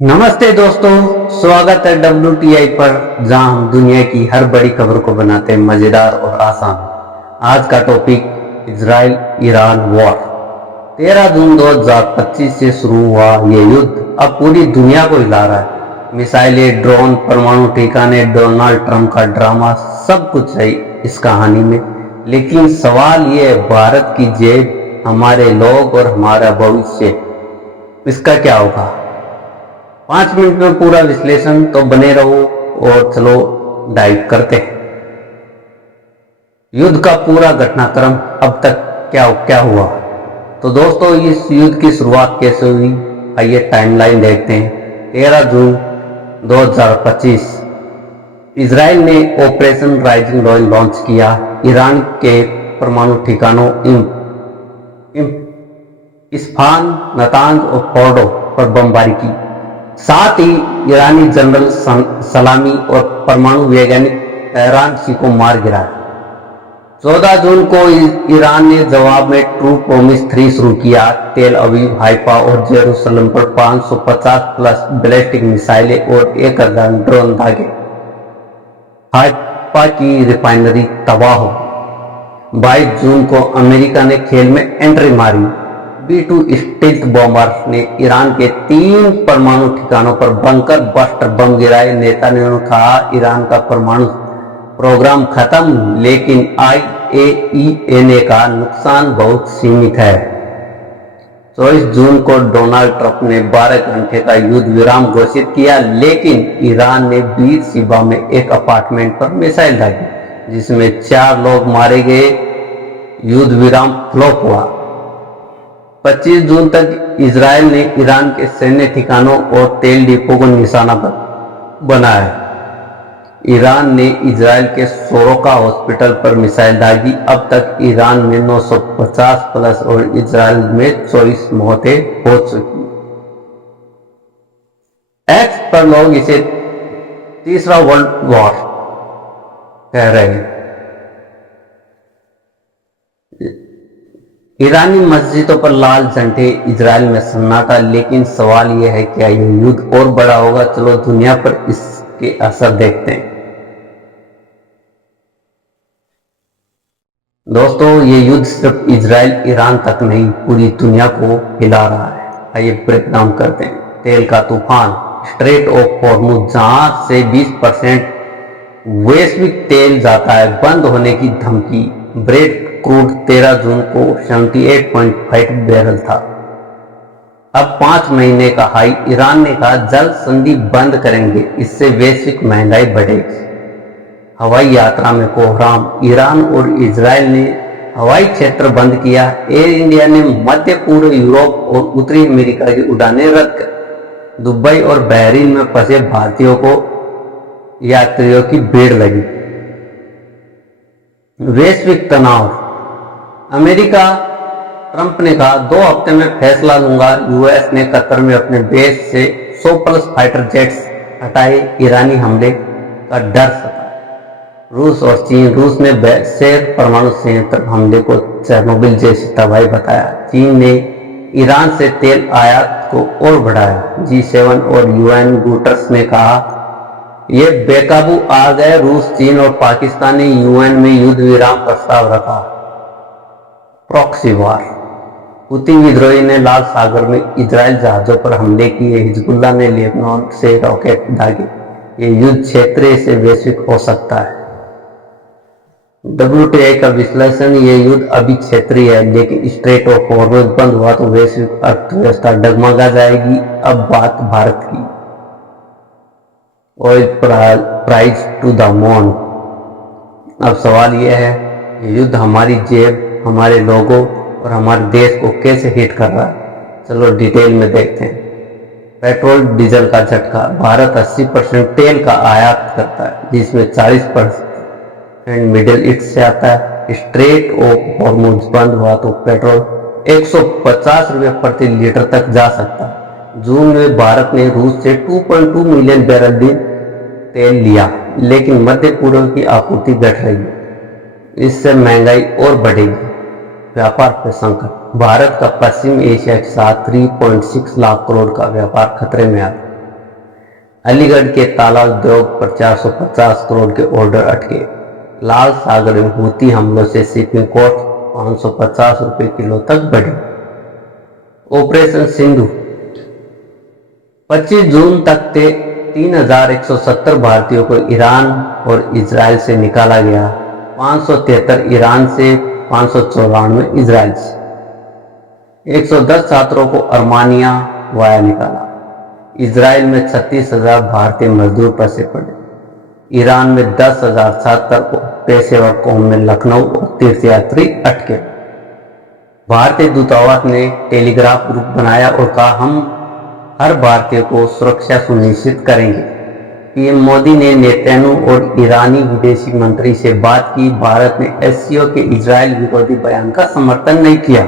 नमस्ते दोस्तों, स्वागत है WTI पर, जहां हम दुनिया की हर बड़ी खबर को बनाते हैं मजेदार और आसान। आज का टॉपिक इजराइल ईरान वॉर। 13 जून 2025 से शुरू हुआ ये युद्ध अब पूरी दुनिया को हिला रहा है। मिसाइलें, ड्रोन, परमाणु ठिकाने, डोनाल्ड ट्रंप का ड्रामा, सब कुछ है इस कहानी में। लेकिन सवाल ये है, भारत की जेब, हमारे लोग और हमारा भविष्य, इसका क्या होगा? 5 मिनट में पूरा विश्लेषण, तो बने रहो और चलो डाइव करते हैं। युद्ध का पूरा घटनाक्रम अब तक क्या हुआ। तो दोस्तों, इस युद्ध की शुरुआत कैसे हुई, आइए टाइमलाइन देखते हैं। 13 जून 2025 इजराइल ने ऑपरेशन राइजिंग लॉयन लॉन्च किया। ईरान के परमाणु ठिकानों इस्फहान, नातांज और फोर्डो पर बमबारी की। साथ ही ईरानी जनरल सलामी और परमाणु वैज्ञानिक तेहरान को मार गिराया। 14 जून को ईरान ने जवाब में ट्रू प्रॉमिस 3 शुरू किया। तेल अवीव, हाइफा और जेरूसलम पर 550 प्लस बैलिस्टिक मिसाइलें और 1000 ड्रोन दागे। हाइफा की रिफाइनरी तबाह हो। 22 जून को अमेरिका ने खेल में एंट्री मारी। B-2 स्टील्थ बॉम्बर ने ईरान के 3 परमाणु ठिकानों पर बंकर बस्टर बम गिराए। नेतान्याहू ने कहा, ईरान का परमाणु प्रोग्राम खत्म, लेकिन IAEA का नुकसान बहुत सीमित है। 24 जून को डोनाल्ड ट्रंप ने 12 घंटे का युद्ध विराम घोषित किया, लेकिन ईरान ने बीरशिबा में एक अपार्टमेंट पर मिसाइल दागी, जिसमें 4 लोग मारे गए। युद्ध विराम फ्लॉप हुआ। 25 जून तक इजराइल ने ईरान के सैन्य ठिकानों और तेल डिपो को निशाना बनाया। ईरान ने इजराइल के सोरोका हॉस्पिटल पर मिसाइल दागी। अब तक ईरान में 950 प्लस और इजराइल में 24 मौतें हो चुकी। एक्स पर लोग इसे तीसरा वर्ल्ड वॉर कह रहे हैं। ईरानी मस्जिदों पर लाल झंडे, इजराइल में सन्नाटा। लेकिन सवाल यह है, क्या यह युद्ध और बड़ा होगा? चलो दुनिया पर इसके असर देखते हैं। दोस्तों, ये युद्ध सिर्फ इजराइल ईरान तक नहीं, पूरी दुनिया को हिला रहा है। आइए ब्रेकडाउन करते हैं। तेल का तूफान, स्ट्रेट ऑफ हॉर्मुज, जहां से 20% वैश्विक तेल जाता है, बंद होने की धमकी। ब्रेड क्रूड 13 जून को 78.5 बैरल था, अब 5 महीने का हाई। ईरान ने कहा, जल्द संधि बंद करेंगे, इससे वैश्विक महंगाई बढ़ेगी। हवाई यात्रा में कोहराम, ईरान और इजराइल ने हवाई क्षेत्र बंद किया। एयर इंडिया ने मध्य पूर्व यूरोप और उत्तरी अमेरिका की उड़ानें रद्द कर। दुबई और बहरीन में फंसे भारतीयों को यात्रियों की भीड़ लगी। वैश्विक तनाव, अमेरिका, ट्रंप ने कहा, 2 हफ्ते में फैसला लूंगा। यूएस ने कतर में अपने बेस से 100 प्लस फाइटर जेट्स हटाए। ईरानी हमले का डर सता। रूस और चीन, रूस ने बैशेर परमाणु संयंत्र हमले को चेरनोबिल जैसी तबाही बताया। चीन ने ईरान से तेल आयात को और बढ़ाया। G7 और UN गुटर्स ने कहा, ये बेकाबू आ गए। रूस, चीन और पाकिस्तान ने UN में युद्ध विराम प्रस्ताव रखा। प्रॉक्सी वार, हुती विद्रोही ने लाल सागर में इजराइल जहाजों पर हमले किए। हिजबुल्लाह ने लेबनान से रॉकेट दागे। ये युद्ध क्षेत्रीय से वैश्विक हो सकता है। WTI का विश्लेषण, ये युद्ध अभी क्षेत्रीय है, लेकिन स्ट्रेट ऑफ हॉर्मुज बंद हुआ तो वैश्विक अर्थव्यवस्था डगमगा जाएगी। अब बात भारत की। Oil price to the moon. अब सवाल यह है, ये युद्ध हमारी जेब, हमारे लोगों और हमारे देश को कैसे हिट कर रहा है? चलो डिटेल में देखते हैं। पेट्रोल डीजल का झटका, भारत 80% तेल का आयात करता है, जिसमें 40% मिडिल ईस्ट से आता है। स्ट्रेट ऑफ हॉर्मुज बंद हुआ तो पेट्रोल 150 रुपये प्रति लीटर तक जा सकता है। जून में भारत ने रूस से 2.2 मिलियन बैरल दिन तेल लिया, लेकिन मध्य पूर्व की आपूर्ति घट रही है, इससे महंगाई और बढ़ेगी। व्यापार पे संकट, भारत का पश्चिम एशिया के साथ 3.6 लाख करोड़ का व्यापार खतरे में आ। अलीगढ़ के ताला उद्योग पर 450 करोड़ के ऑर्डर अटके। लाल सागर में हूती हमलों से शिपिंग कॉस्ट 550 रुपये किलो तक बढ़ी। ऑपरेशन सिंधु 25 जून तक 3170 भारतीयों को ईरान और इजराइल से निकाला गया। 573 ईरान से, 594 इजराइल से। 110 छात्रों को अर्मानिया वाया निकाला। इजराइल में 36,000 भारतीय मजदूर फंसे पड़े। ईरान में 10,000 छात्र पेशेवर कौम में लखनऊ और तीर्थयात्री अटके। भारतीय दूतावास ने टेलीग्राफ ग्रुप बनाया और कहा, हम हर भारतीय को सुरक्षा सुनिश्चित करेंगे। पीएम मोदी ने नेतन्याहू और ईरानी विदेशी मंत्री से बात की। भारत ने एससीओ के इजराइल विरोधी बयान का समर्थन नहीं किया।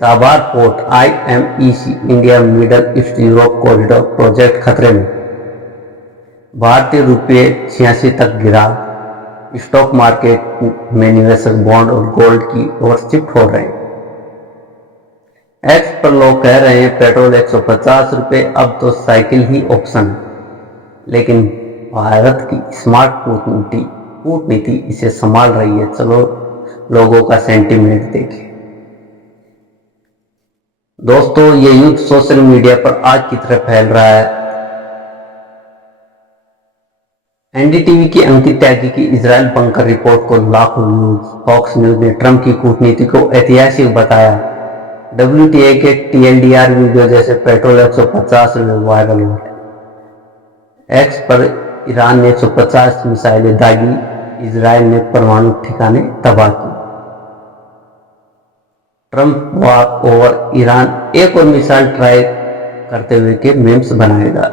Chabahar port IMEC India middle east Europe corridor project खतरे में। भारतीय रुपये 86 तक गिरा। स्टॉक मार्केट में निवेशक बॉन्ड और गोल्ड की ओर शिफ्ट हो रहे हैं। एक्स पर लोग कह रहे हैं पेट्रोल 150 रुपये, अब तो साइकिल ही ऑप्शन है। लेकिन भारत की स्मार्ट कूटनीति इसे संभाल रही है। चलो लोगों का सेंटीमेंट देखें। दोस्तों, ये युद्ध सोशल मीडिया पर आग की तरह फैल रहा है। एनडीटीवी की अंकित त्यागी की इजराइल बंकर रिपोर्ट को लाखों व्यूज। फॉक्स न्यूज ने ट्रंप की कूटनीति को ऐतिहासिक बताया। WTA के TLDR वीडियो जैसे पेट्रोल 150 रुपये वायरल हुए। एक्स पर ईरान ने 150 मिसाइलें दागी। इजराइल ने परमाणु ठिकाने तबाह की। ट्रंप वॉक ओवर ईरान एक और मिसाइल ट्राई करते हुए के मीम्स बनाएगा।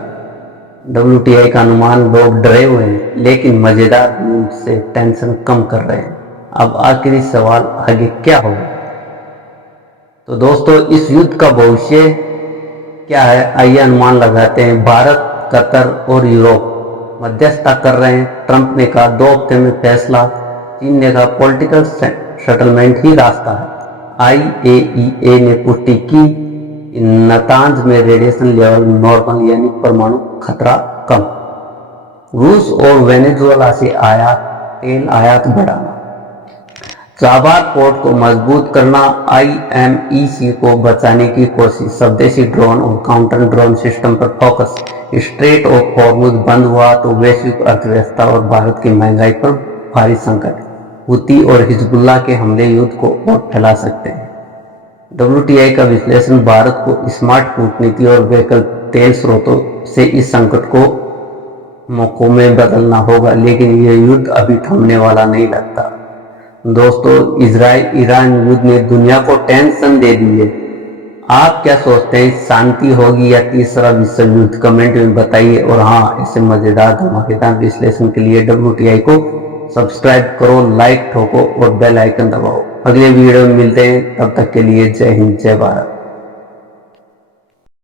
WTA का अनुमान लोग डरे हुए हैं, लेकिन मजेदार न्यूज से टेंशन कम कर रहे हैं। अब आखिरी सवाल, आगे क्या होगा? तो दोस्तों, इस युद्ध का भविष्य क्या है, आइए अनुमान लगाते हैं। भारत, कतर और यूरोप मध्यस्थता कर रहे हैं। ट्रंप ने कहा 2 हफ्ते में फैसला। चीन ने कहा पॉलिटिकल सेटलमेंट ही रास्ता है। IAEA ने पुष्टि की नातांज में रेडिएशन लेवल नॉर्मल यानी परमाणु खतरा कम। रूस और वेनेजुएला से तेल आयात बढ़ाना। चाबार पोर्ट को मजबूत करना। IMEC को बचाने की कोशिश। स्वदेशी ड्रोन और काउंटर ड्रोन सिस्टम पर फोकस। स्ट्रेट ऑफ हॉर्मुज बंद हुआ तो वैश्विक अर्थव्यवस्था और भारत की महंगाई पर भारी संकट। हूती और हिजबुल्लाह के हमले युद्ध को और फैला सकते हैं। WTA का विश्लेषण, भारत को स्मार्ट कूटनीति और वैकल्पिक तेल स्रोतों से इस संकट को मौकों में बदलना होगा, लेकिन यह युद्ध अभी थमने वाला नहीं लगता। दोस्तों, इजराइल ईरान युद्ध ने दुनिया को टेंशन दे दी है। आप क्या सोचते हैं, शांति होगी या तीसरा विश्व युद्ध? कमेंट में बताइए। और हाँ, ऐसे मजेदार धमाकेदार विश्लेषण के लिए WTI को सब्सक्राइब करो, लाइक ठोको और बेल आइकन दबाओ। अगले वीडियो में मिलते हैं, तब तक के लिए जय हिंद, जय भारत।